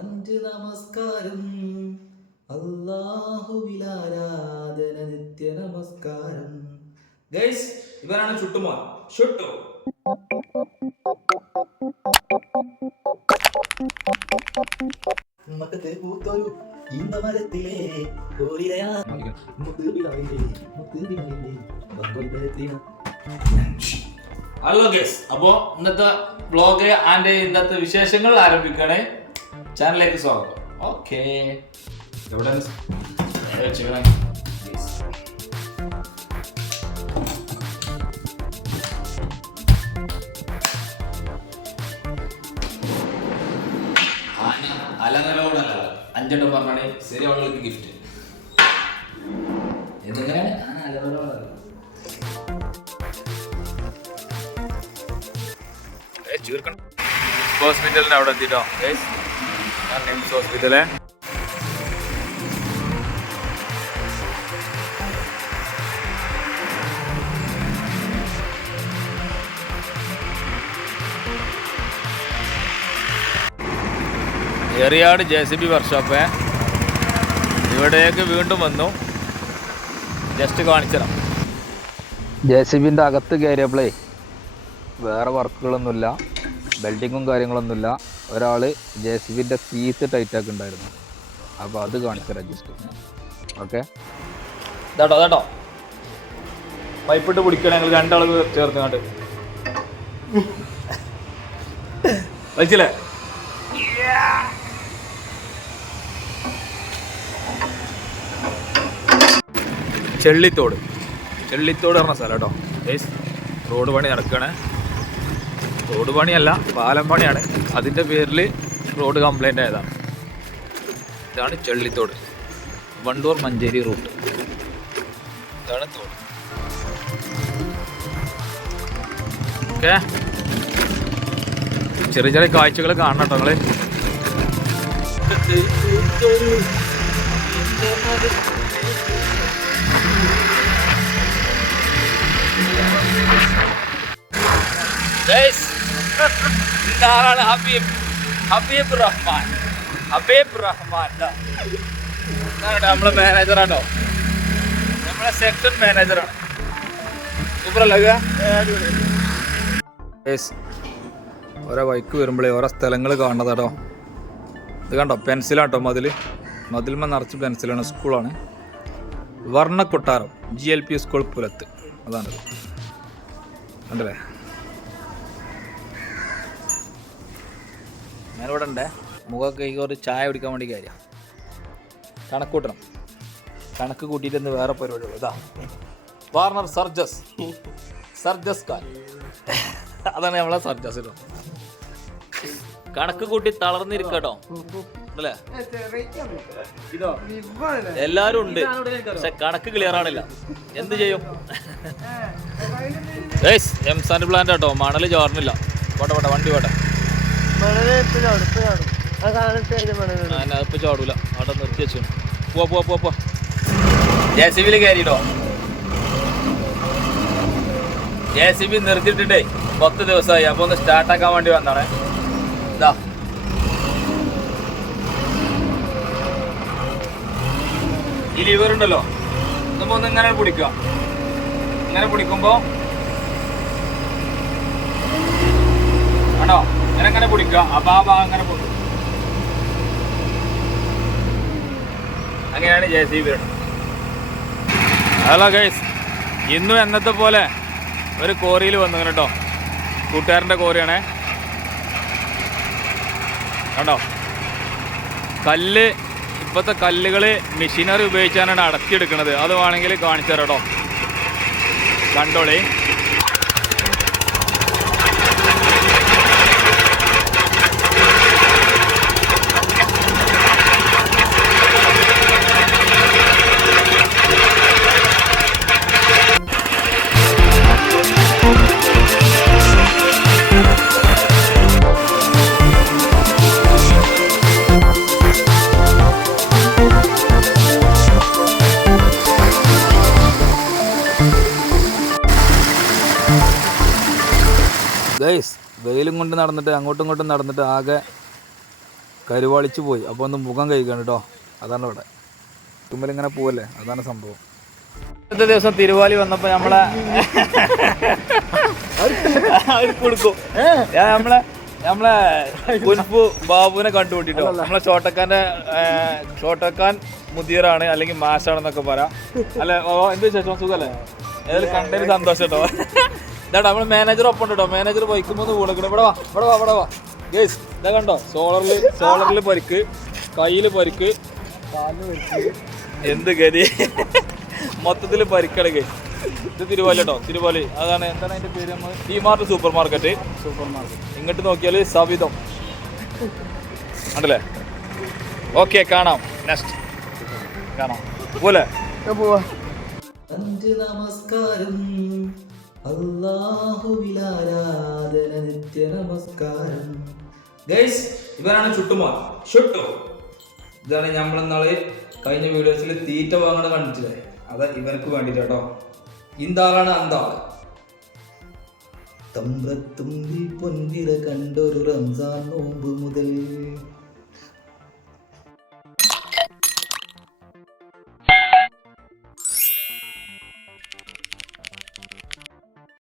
അഞ്ച് നമസ്കാരം അല്ലാഹുവിലാരാധന നിത്യ നമസ്കാരം. ഗൈസ്, ഇവരാണ് ചുട്ടുമോൻ. ഷുട്ടു മക്കത്തെ പൂത്തൊരു ഈന്തമരത്തിലെ കോരിലയാ ഹലോ ഗൈസ്, അപ്പോ ഇന്നത്തെ വ്ളോഗ് ആൻഡ് ഇന്നത്തെ വിശേഷങ്ങൾ ആരംഭിക്കണേ. ചാനലിലേക്ക് സ്വാഗതം. ഓക്കെ, എവിടെ അലങ്ങലോടല്ല അഞ്ചെണ്ണം പറഞ്ഞാണ് ശരി. അവൾക്ക് ഗിഫ്റ്റ് എന്തെങ്ങനെയാണ് അലങ്ങലോടല്ല ഹോസ്പിറ്റലിന് അവിടെ എത്തിട്ടോ. Nims hospital Eriyad JCB workshop. ഇവിടേക്ക് വീണ്ടും വന്നു. ജസ്റ്റ് കാണിച്ചുതരാം. JCBൻ്റെ അകത്ത് കയറിയപ്പോഴേ വേറെ വർക്കുകളൊന്നുമില്ല, ബെൽഡിങ്ങും കാര്യങ്ങളൊന്നുമില്ല. ഒരാൾ JCBൻ്റെ പീസ് ടൈറ്റാക്കി ഉണ്ടായിരുന്നു. അപ്പോൾ അത് കാണിച്ചുതരാം ജസ്റ്റ്. ഓക്കെ, ഇതാട്ടോ പൈപ്പിട്ട് പിടിക്കണം. ഞങ്ങൾ രണ്ടാൾ ചേർത്ത് കണ്ട് വലിച്ചില്ലേ. ചെള്ളിത്തോട് പറഞ്ഞ സ്ഥലം കേട്ടോ. റോഡ് പണി നടക്കണേ. റോഡ് പണിയല്ല, പാലം പണിയാണ്. അതിൻ്റെ പേരിൽ റോഡ് കംപ്ലൈൻ്റ് ആയതാണ്. ഇതാണ് ചെള്ളിത്തോട്, വണ്ടൂർ മഞ്ചേരി റൂട്ട്. ഇതാണ് തോട്. ഓക്കെ, ചെറിയ ചെറിയ കാഴ്ചകൾ കാണണം കേട്ടോ നിങ്ങൾ. ഇതാണ് ഹബീബ് റഹ്മാൻ. നമ്മളെ മാനേജറാണോ, നമ്മളെ സെക്ഷൻ മാനേജറാണ്. സൂപ്പറല്ലേ? ഓരോ ബൈക്ക് വരുമ്പോഴേ ഓരോ സ്ഥലങ്ങൾ കാണുന്നതാട്ടോ. ഇത് കണ്ടോ, പെൻസിലാട്ടോ മതിൽമ നിറച്ച് പെൻസിലാണ്. സ്കൂളാണ് വർണ്ണക്കൊട്ടാരം GLP സ്കൂൾ പുലത്ത്. അതാണത്, കണ്ടല്ലേ. ഞാനിവിടെ ഉണ്ടേ. മുഖമൊക്കെ ഒരു ചായ കുടിക്കാൻ വേണ്ടി കാര്യം കണക്ക് കൂട്ടണം. കണക്ക് കൂട്ടിയിട്ട് വേറെ പരിപാടിയുള്ളൂ. ഇതാ വാർണർ സർജസ് കാൽ. അതാണ് നമ്മളെ സർജസ് കേട്ടോ. കണക്ക് കൂട്ടി തളർന്നിരിക്കട്ടോ അല്ലേ. എല്ലാരും ഉണ്ട്, പക്ഷെ കണക്ക് ക്ലിയർ ആണില്ല. എന്ത് ചെയ്യും? എംസാൻഡ് പ്ലാന്റ് കേട്ടോ. മണല് ചോർന്നില്ല. പോട്ടെ വണ്ടി പോട്ടെ. ഇപ്പൊ ചോടൂല, അവിടെ നിർത്തി വെച്ചു. പോ JCB കയറിട്ടോ. JCB നിർത്തിയിട്ടേ 10 ദിവസമായി. അപ്പൊ ഒന്ന് സ്റ്റാർട്ടാക്കാൻ വേണ്ടി വന്നാണ്. ഇതാ ഈ ലിവർ ഉണ്ടല്ലോ, ഒന്ന് ഇങ്ങനെ പിടിക്കുക. ഇങ്ങനെ പിടിക്കുമ്പോ ആണോ, ഇങ്ങനെ പിടിക്കുക. അപ്പൊ ആ ഭാഗം അങ്ങനെ പൊട്ടും. അങ്ങനെയാണ് JCB വരുന്നത്. ഹലോ ഗൈസ്, ഇന്നും എന്നത്തെ പോലെ ഒരു കോറിയിൽ വന്നു കേട്ടോ. കൂട്ടുകാരൻ്റെ കോറിയാണേ. കണ്ടോ, കല്ല്. ഇപ്പോഴത്തെ കല്ലുകൾ മെഷീനറി ഉപയോഗിച്ചാണ് അടക്കിയെടുക്കുന്നത്. അത് വേണമെങ്കിൽ കാണിച്ചു തരാം കേട്ടോ. കണ്ടോളേ. ഗൈസ്, വെയിലും കൊണ്ട് നടന്നിട്ട് അങ്ങോട്ടും ഇങ്ങോട്ടും നടന്നിട്ട് ആകെ കരുവാളിച്ച് പോയി. അപ്പോൾ ഒന്ന് മുഖം കഴിക്കണം കേട്ടോ. അതാണ് ഇവിടെ തുമ്മലിങ്ങനെ പോവല്ലേ, അതാണ് സംഭവം. ഇന്നത്തെ ദിവസം തിരുവാലി വന്നപ്പോൾ നമ്മളെ കൊടുക്കും നമ്മളെ കുൽഫു ബാബുവിനെ കണ്ടുപിട്ടിട്ടോ. നമ്മളെ ഷോട്ടക്കാൻ മുതിയറാണ് അല്ലെങ്കിൽ മാഷാണെന്നൊക്കെ പറയാം. അല്ല എന്ത് വിശേഷം, സുഖല്ലേ? ഏതായാലും കണ്ടതിന് സന്തോഷം കേട്ടോ. ഇതാട്ടോ നമ്മള് മാനേജർ ഒപ്പം കേട്ടോ. മാനേജർ ബൈക്കുമ്പോൾ വീണക്കണം. ഇവിടെ വാ ഗേസ്, ഇതാ കണ്ടോ, സോളറിൽ പരിക്ക്, കയ്യിൽ പരിക്ക്, എന്ത് ഗതി, മൊത്തത്തിൽ പരിക്കാണ് ഗേസ്. ഇത് തിരുവാലി കേട്ടോ, തിരുവാലി. അതാണ് എന്താണ് അതിന്റെ പേര്, നമ്മൾ ടി-മാർട്ട് സൂപ്പർ മാർക്കറ്റ്. ഇങ്ങോട്ട് നോക്കിയാൽ സവിധം ഉണ്ടല്ലേ. ഓക്കെ, കാണാം, നെക്സ്റ്റ് കാണാം പോലെ പോവാ. 5 നമസ്കാരം അല്ലാഹുവിലാരാധന നിത്യ നമസ്കാരം. ഗൈസ്, ഇവരാണ് ചുട്ടുമാർ, ഷുട്ടു. ഇതാണ് നമ്മളെന്നാള് കഴിഞ്ഞ വീഡിയോസിൽ തീറ്റ വാങ്ങണ കണ്ടിട്ടില്ലേ, അത് ഇവർക്ക് വേണ്ടിട്ട് കേട്ടോ. ഇന്താളാണ് അന്താള്. തമ്പ്രത്തുമ്പി പൊൻകിട കണ്ടൊരു റംസാൻ നോമ്പ് മുതൽ